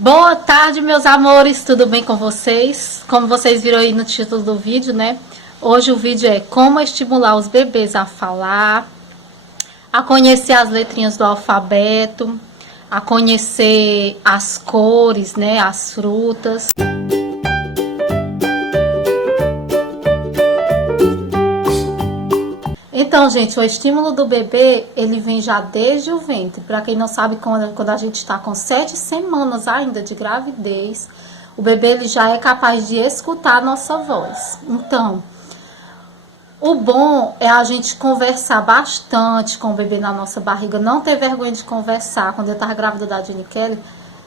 Boa tarde, meus amores, tudo bem com vocês? Como vocês viram aí no título do vídeo, né? Hoje o vídeo é como estimular os bebês a falar, a conhecer as letrinhas do alfabeto, a conhecer as cores, né? As frutas. Então, gente, o estímulo do bebê, ele vem já desde o ventre. Para quem não sabe, quando a gente está com 7 semanas ainda de gravidez, o bebê ele já é capaz de escutar a nossa voz. Então, o bom é a gente conversar bastante com o bebê na nossa barriga, não ter vergonha de conversar. Quando eu estava grávida da Jenny Kelly,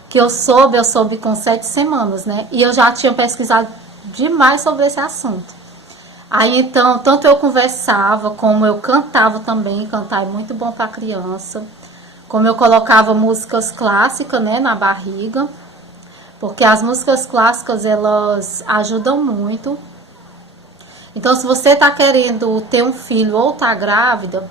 que eu soube com 7 semanas, né? E eu já tinha pesquisado demais sobre esse assunto. Aí então, tanto eu conversava, como eu cantava também, cantar é muito bom para criança. Como eu colocava músicas clássicas, né, na barriga, porque as músicas clássicas, elas ajudam muito. Então, se você está querendo ter um filho ou está grávida,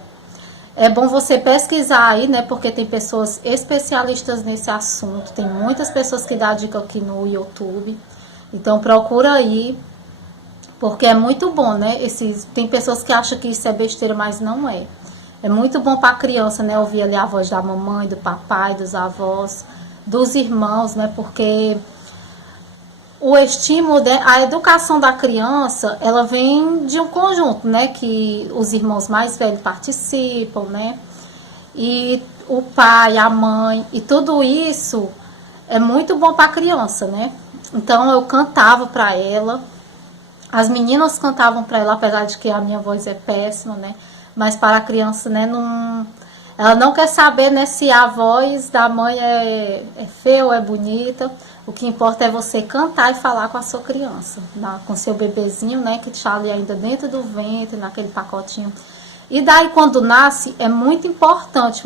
é bom você pesquisar aí, né, porque tem pessoas especialistas nesse assunto, tem muitas pessoas que dão dica aqui no YouTube. Então, procura aí. Porque é muito bom, né? Tem pessoas que acham que isso é besteira, mas não é. É muito bom para a criança, né? Ouvir ali a voz da mamãe, do papai, dos avós, dos irmãos, né? Porque o estímulo, a educação da criança, ela vem de um conjunto, né? Que os irmãos mais velhos participam, né? E o pai, a mãe, e tudo isso é muito bom para a criança, né? Então eu cantava para ela. As meninas cantavam para ela, apesar de que a minha voz é péssima, né? Mas para a criança, né, ela não quer saber, né, se a voz da mãe é feia ou é bonita. O que importa é você cantar e falar com a sua criança, com seu bebezinho, né, que está ali ainda dentro do ventre, naquele pacotinho. E daí, quando nasce, é muito importante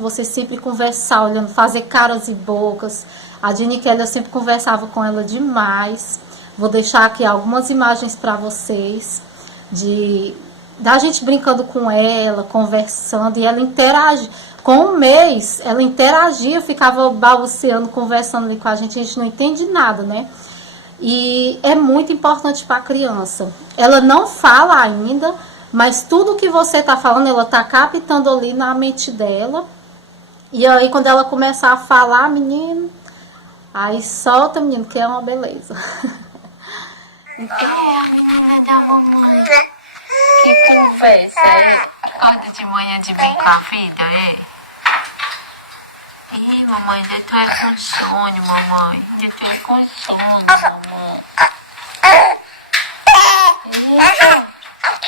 você sempre conversar, olhando, fazer caras e bocas. A Jenny Kelly, eu sempre conversava com ela demais. Vou deixar aqui algumas imagens para vocês da gente brincando com ela, conversando, e ela interage. Com um mês, ela interagia, ficava balbuciando, conversando ali com a gente não entende nada, né? E é muito importante para a criança. Ela não fala ainda, mas tudo que você está falando, ela está captando ali na mente dela. E aí, quando ela começar a falar, menino, aí solta, menino, que é uma beleza. Então, menina da mamãe, que conversa é? Acorda de manhã de bem com a vida, é? Ih, mamãe, já tô é com sono, mamãe. Já tô é com sono, mamãe. Eita,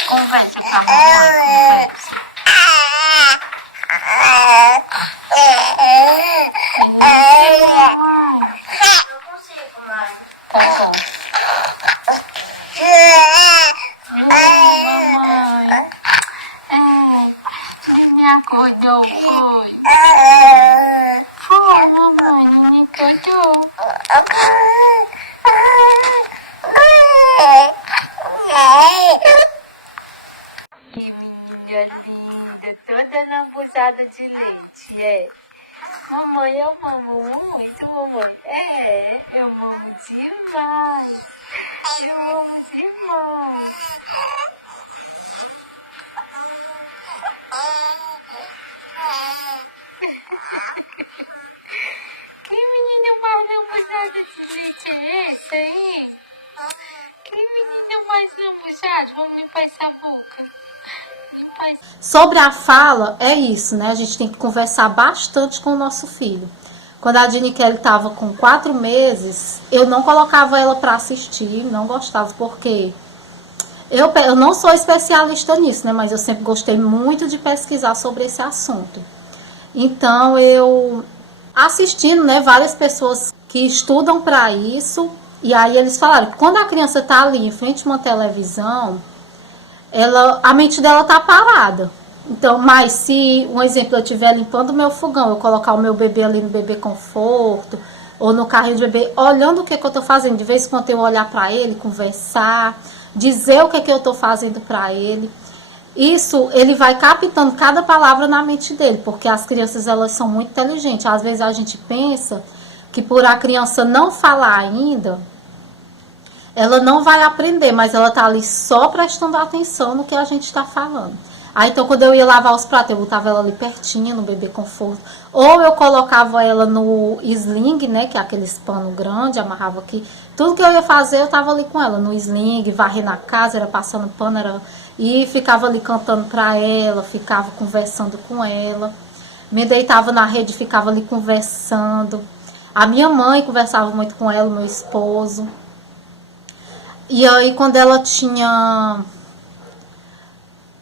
conversa com a mamãe, conversa. Não consigo mais. Tá bom. Mamãe, você me acordou, foi? Foi, mamãe, não me acordou. Que menina linda, toda lambuzada de leite, é? Mamãe, eu amo muito, mamãe. É, eu amo demais. Eu amo demais. Que menina mais lambuzada de leite é essa aí? Que menina mais lambuzada? Vamos limpar essa boca. Sobre a fala, é isso, né? A gente tem que conversar bastante com o nosso filho. Quando a Jenny Kelly estava com 4 meses, eu não colocava ela para assistir, não gostava, porque eu não sou especialista nisso, né? Mas eu sempre gostei muito de pesquisar sobre esse assunto. Então, eu assistindo, né, várias pessoas que estudam para isso, e aí eles falaram que quando a criança está ali em frente a uma televisão, a mente dela tá parada. Então, mas se, um exemplo, eu estiver limpando o meu fogão, eu colocar o meu bebê ali no bebê conforto, ou no carrinho de bebê, olhando o que eu tô fazendo, de vez em quando eu olhar para ele, conversar, dizer o que eu tô fazendo para ele. Isso, ele vai captando cada palavra na mente dele, porque as crianças, elas são muito inteligentes. Às vezes a gente pensa, que por a criança não falar ainda, ela não vai aprender, mas ela tá ali só prestando atenção no que a gente está falando. Aí então quando eu ia lavar os pratos, eu botava ela ali pertinho no bebê conforto. Ou eu colocava ela no sling, né, que é aqueles pano grande, amarrava aqui. Tudo que eu ia fazer, eu tava ali com ela no sling, varrer na casa, era passando pano, e ficava ali cantando pra ela, ficava conversando com ela. Me deitava na rede, ficava ali conversando. A minha mãe conversava muito com ela, o meu esposo. E aí quando ela tinha...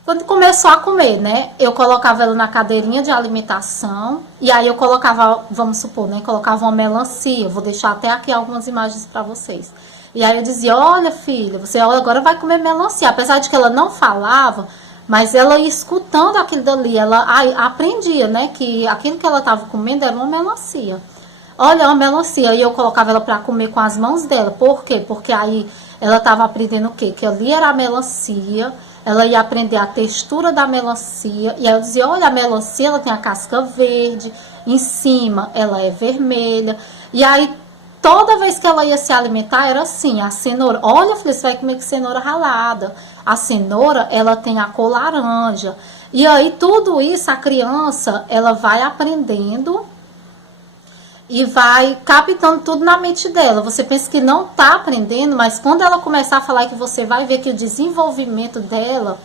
Quando começou a comer, né? Eu colocava ela na cadeirinha de alimentação. E aí eu colocava, vamos supor, né? Colocava uma melancia. Vou deixar até aqui algumas imagens para vocês. E aí eu dizia, olha filha, você agora vai comer melancia. Apesar de que ela não falava, mas ela ia escutando aquilo dali. Ela aprendia, né? Que aquilo que ela estava comendo era uma melancia. Olha, uma melancia. E eu colocava ela para comer com as mãos dela. Por quê? Porque aí ela estava aprendendo o quê? Que ali era a melancia. Ela ia aprender a textura da melancia. E aí eu dizia, olha, a melancia ela tem a casca verde. Em cima ela é vermelha. E aí toda vez que ela ia se alimentar era assim, a cenoura. Olha, filha, você vai comer com cenoura ralada. A cenoura, ela tem a cor laranja. E aí tudo isso a criança, ela vai aprendendo e vai captando tudo na mente dela. Você pensa que não está aprendendo, mas quando ela começar a falar, que você vai ver que o desenvolvimento dela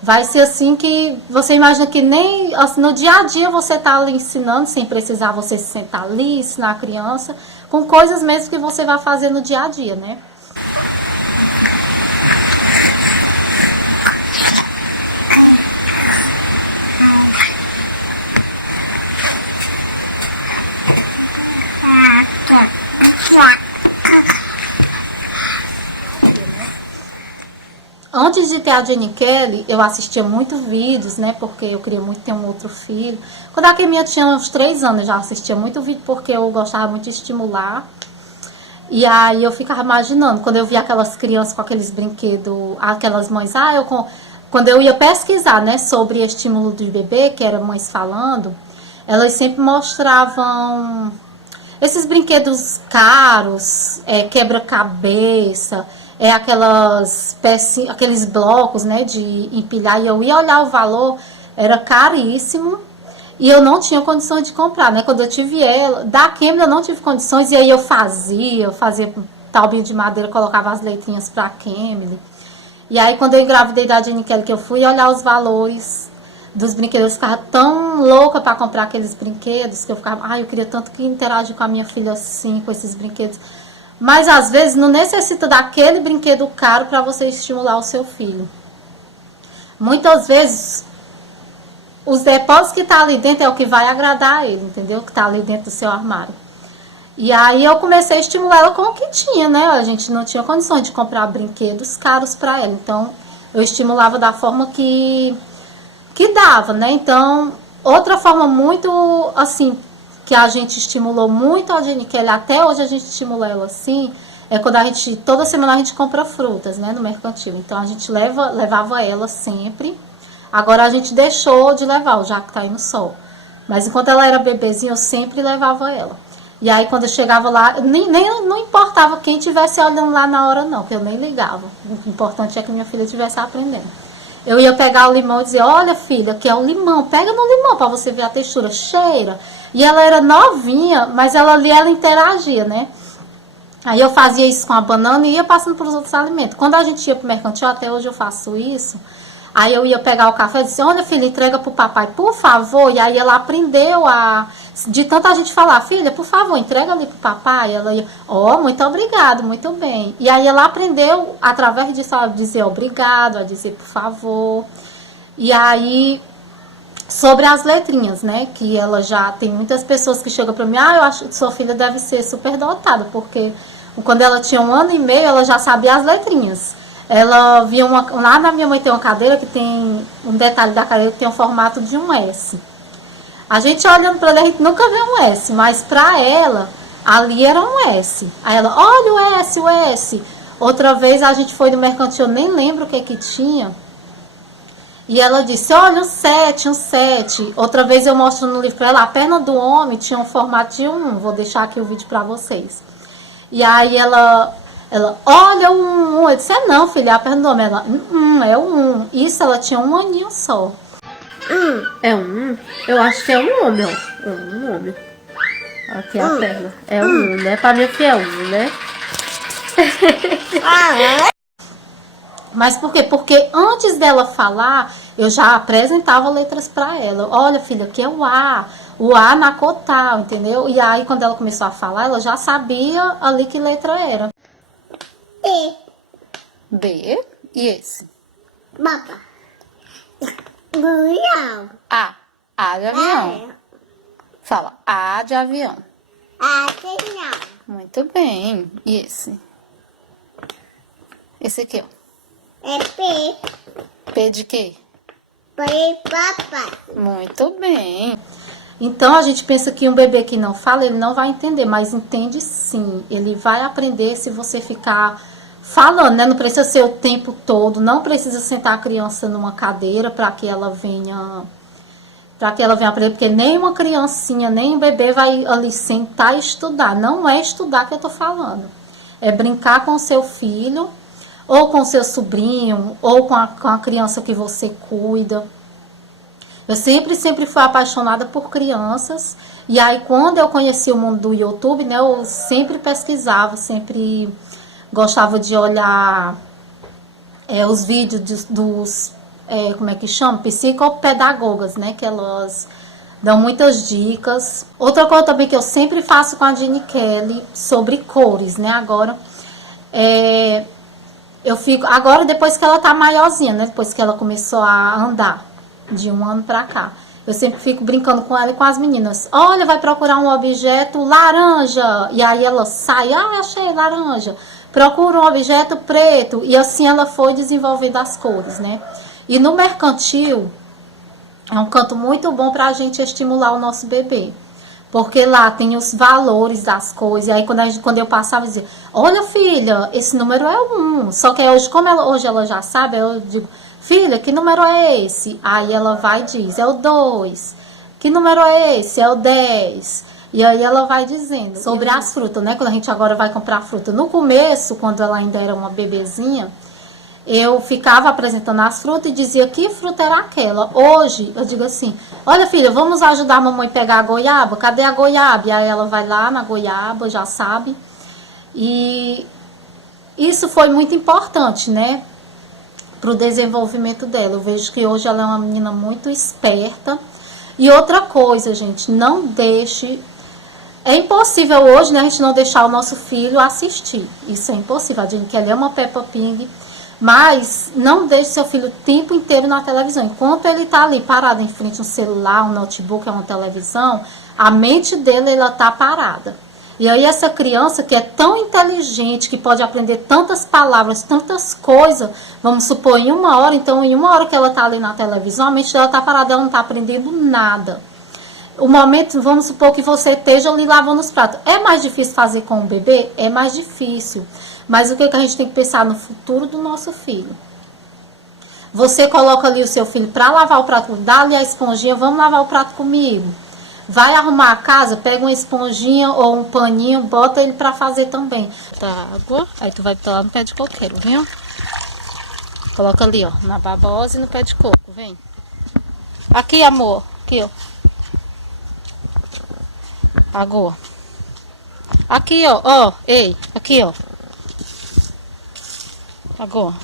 vai ser assim, que você imagina que nem assim, no dia a dia você está ali ensinando, sem precisar você se sentar ali, ensinar a criança, com coisas mesmo que você vai fazer no dia a dia, né? Antes de ter a Jenny Kelly, eu assistia muito vídeos, né? Porque eu queria muito ter um outro filho. Quando a Keminha tinha uns 3 anos, eu já assistia muito vídeo, porque eu gostava muito de estimular. E aí eu ficava imaginando, quando eu via aquelas crianças com aqueles brinquedos, aquelas mães, quando eu ia pesquisar, né, sobre estímulo do bebê, que era mães falando, elas sempre mostravam esses brinquedos caros, quebra-cabeça, aqueles blocos, né, de empilhar, e eu ia olhar o valor, era caríssimo, e eu não tinha condições de comprar, né, quando eu tive ela, da Kemily eu não tive condições, e aí eu fazia taubinho de madeira, colocava as letrinhas pra Kemily, e aí quando eu engravidei da Jenny Kelly, que eu fui olhar os valores dos brinquedos, eu ficava tão louca para comprar aqueles brinquedos, que eu ficava, eu queria tanto que interagir com a minha filha assim, com esses brinquedos. Mas às vezes não necessita daquele brinquedo caro para você estimular o seu filho. Muitas vezes os depósitos que tá ali dentro é o que vai agradar a ele, entendeu? Que tá ali dentro do seu armário. E aí eu comecei a estimular ela com o que tinha, né? A gente não tinha condições de comprar brinquedos caros para ela. Então eu estimulava da forma que dava, né? Então, outra forma muito, assim, que a gente estimulou muito a Jenny Kelly, até hoje a gente estimula ela assim, é quando toda semana a gente compra frutas, né, no mercantil. Então, a gente levava ela sempre. Agora a gente deixou de levar, já que tá aí no sol. Mas enquanto ela era bebezinha, eu sempre levava ela. E aí, quando eu chegava lá, não importava quem estivesse olhando lá na hora, não, porque eu nem ligava. O importante é que minha filha estivesse aprendendo. Eu ia pegar o limão e dizer, olha filha, que é o limão, pega no limão para você ver a textura, cheira. E ela era novinha, mas ela interagia, né? Aí eu fazia isso com a banana e ia passando para os outros alimentos. Quando a gente ia pro mercantil, até hoje eu faço isso, aí eu ia pegar o café e disse, olha filha, entrega pro papai, por favor. E aí ela aprendeu de tanta gente falar, filha, por favor, entrega ali pro papai. Ela ia, muito obrigado, muito bem. E aí ela aprendeu, através disso, a dizer obrigado, a dizer por favor. E aí, sobre as letrinhas, né, que ela já, tem muitas pessoas que chegam pra mim, eu acho que sua filha deve ser super dotada, porque quando ela tinha 1 ano e meio, ela já sabia as letrinhas. Ela via lá na minha mãe tem uma cadeira que tem um detalhe da cadeira que tem o formato de um S. A gente olhando para ela, a gente nunca vê um S, mas para ela, ali era um S. Aí ela, olha o S, o S. Outra vez a gente foi no mercantil, eu nem lembro o que tinha. E ela disse, olha, um 7, um 7. Outra vez eu mostro no livro para ela, a perna do homem tinha um formato de um 1. Vou deixar aqui o vídeo para vocês. E aí ela, olha o 1. Eu disse, não, filha, a perna do homem. Ela, é o 1. Isso, ela tinha um aninho só. É um? Eu acho que é um homem, ó. É um homem. Aqui a perna. É um, né? Pra minha filha é um, né? Mas por quê? Porque antes dela falar, eu já apresentava letras para ela. Olha, filha, aqui é o A na cor tal, entendeu? E aí, quando ela começou a falar, ela já sabia ali que letra era. B. B. E esse? Baba. Avião. A. A de avião. Fala, A de avião. Avião. Muito bem. E esse? Esse aqui, ó. É P. P de quê? Papai. Muito bem. Então, a gente pensa que um bebê que não fala, ele não vai entender, mas entende sim. Ele vai aprender se você ficar falando, né? Não precisa ser o tempo todo, não precisa sentar a criança numa cadeira para que ela venha aprender, porque nem uma criancinha, nem um bebê vai ali sentar e estudar. Não é estudar que eu tô falando. É brincar com o seu filho, ou com seu sobrinho, ou com a criança que você cuida. Eu sempre fui apaixonada por crianças. E aí, quando eu conheci o mundo do YouTube, né, eu sempre pesquisava, sempre gostava de olhar os vídeos dos como é que chama? Psicopedagogas, né, que elas dão muitas dicas. Outra coisa também que eu sempre faço com a Jenny Kelly, sobre cores, né, agora eu fico, agora depois que ela tá maiorzinha, né? Depois que ela começou a andar, de um ano pra cá. Eu sempre fico brincando com ela e com as meninas. Olha, vai procurar um objeto laranja. E aí ela sai, achei laranja. Procura um objeto preto. E assim ela foi desenvolvendo as cores, né? E no mercantil, é um canto muito bom pra gente estimular o nosso bebê. Porque lá tem os valores das coisas. E aí quando eu passava, eu dizia, olha filha, esse número é 1. Só que hoje, como hoje ela já sabe, eu digo, filha, que número é esse? Aí ela vai e diz, é o 2. Que número é esse? É o 10. E aí ela vai dizendo sobre as frutas, né? Quando a gente agora vai comprar fruta. No começo, quando ela ainda era uma bebezinha, eu ficava apresentando as frutas e dizia que fruta era aquela. Hoje, eu digo assim, olha filha, vamos ajudar a mamãe a pegar a goiaba? Cadê a goiaba? E aí ela vai lá na goiaba, já sabe. E isso foi muito importante, né? Para o desenvolvimento dela. Eu vejo que hoje ela é uma menina muito esperta. E outra coisa, gente, não deixe... É impossível hoje, né, a gente não deixar o nosso filho assistir. Isso é impossível. A gente quer ler uma Peppa Pig... Mas não deixe seu filho o tempo inteiro na televisão. Enquanto ele está ali parado em frente a um celular, um notebook, uma televisão, a mente dele está parada. E aí essa criança que é tão inteligente, que pode aprender tantas palavras, tantas coisas, vamos supor, em 1 hora, então em 1 hora que ela está ali na televisão, a mente dela está parada, ela não está aprendendo nada. O momento, vamos supor que você esteja ali lavando os pratos. É mais difícil fazer com o bebê? É mais difícil. Mas o que a gente tem que pensar no futuro do nosso filho? Você coloca ali o seu filho para lavar o prato, dá ali a esponjinha, vamos lavar o prato comigo. Vai arrumar a casa, pega uma esponjinha ou um paninho, bota ele para fazer também. Tá, água, aí tu vai botar lá no pé de coqueiro, viu? Coloca ali, ó, na babosa e no pé de coco, vem. Aqui, amor, aqui, ó. Água. Aqui, ó, ei, aqui, ó. Agora.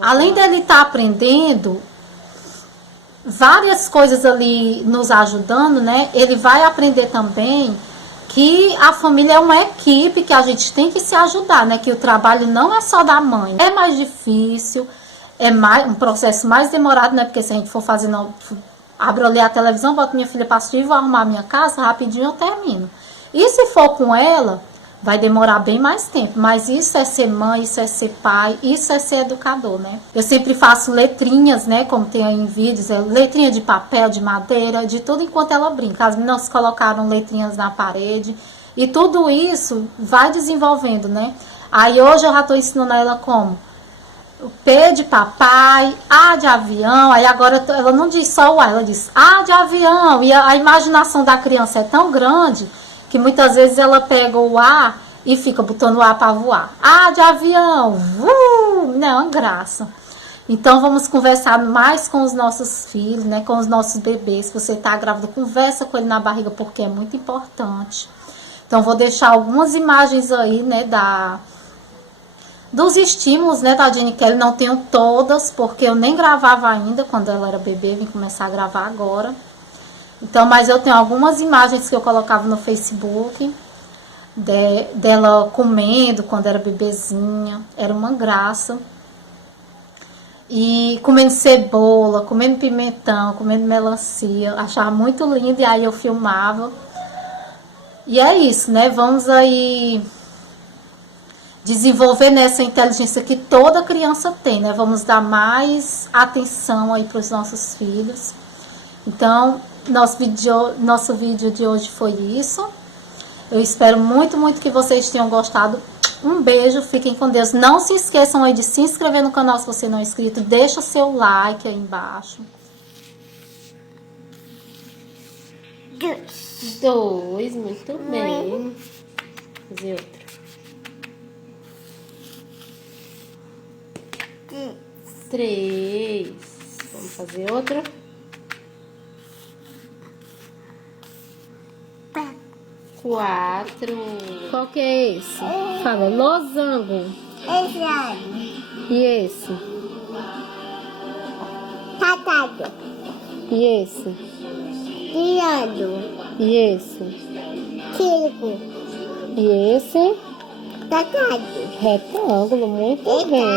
Além dele estar aprendendo várias coisas ali nos ajudando, né? Ele vai aprender também que a família é uma equipe, que a gente tem que se ajudar, né? Que o trabalho não é só da mãe. É mais difícil, é um processo mais demorado, né? Porque se a gente for fazendo... Abro ali a televisão, boto minha filha para assistir, vou arrumar minha casa, rapidinho eu termino. E se for com ela, vai demorar bem mais tempo. Mas isso é ser mãe, isso é ser pai, isso é ser educador, né? Eu sempre faço letrinhas, né? Como tem aí em vídeos, letrinha de papel, de madeira, de tudo enquanto ela brinca. As meninas colocaram letrinhas na parede. E tudo isso vai desenvolvendo, né? Aí hoje eu já estou ensinando ela como o P de papai, A de avião. Aí agora ela não diz só o A, ela diz A de avião. E a imaginação da criança é tão grande que muitas vezes ela pega o A e fica botando o A para voar. A de avião, não, graça. Então vamos conversar mais com os nossos filhos, né, com os nossos bebês. Se você está grávida, conversa com ele na barriga porque é muito importante. Então vou deixar algumas imagens aí, né, dos estímulos, né, da Jenny Kelly. Não tenho todas porque eu nem gravava ainda quando ela era bebê, vim começar a gravar agora. Então, mas eu tenho algumas imagens que eu colocava no Facebook dela comendo quando era bebezinha, era uma graça. E comendo cebola, comendo pimentão, comendo melancia, achava muito lindo e aí eu filmava. E é isso, né? Vamos aí desenvolver nessa inteligência que toda criança tem, né? Vamos dar mais atenção aí para os nossos filhos. Então, nosso vídeo de hoje foi isso. Eu espero muito, muito que vocês tenham gostado. Um beijo, fiquem com Deus. Não se esqueçam aí de se inscrever no canal se você não é inscrito. Deixa seu like aí embaixo. 2, muito bem. Fazer outra. 3. Vamos fazer outra. 4. Qual que é esse? Fala, losango. E esse? Tatado. E esse? Tirado. E esse? Círculo. E esse? Tatado. Retângulo, muito bem.